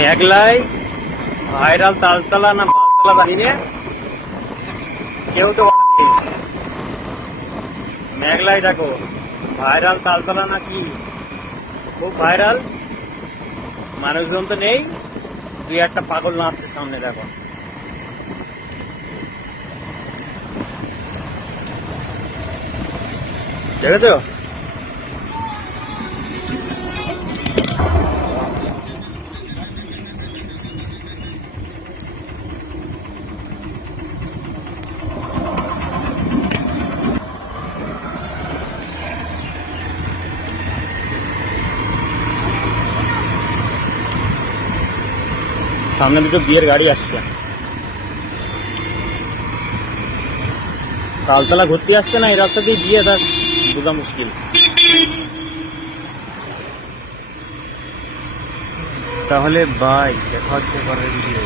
মেঘলাই viral Taltala না জানি না কেউ তো। মেঘলাই দেখো, ভাইরাল তালতলা না কি? খুব ভাইরাল। মানুষজন তো নেই। দুই একটা পাগল নাচছে সামনে, দেখো। দেখেছ? সামনে দুটো বিয়ের গাড়ি আসছে। তালতলা ঘুরতে আসছে না, এই রাস্তা দিয়ে বিয়ে তার বোঝা মুশকিল। তাহলে বাই দেখা হচ্ছে পরের ভিডিও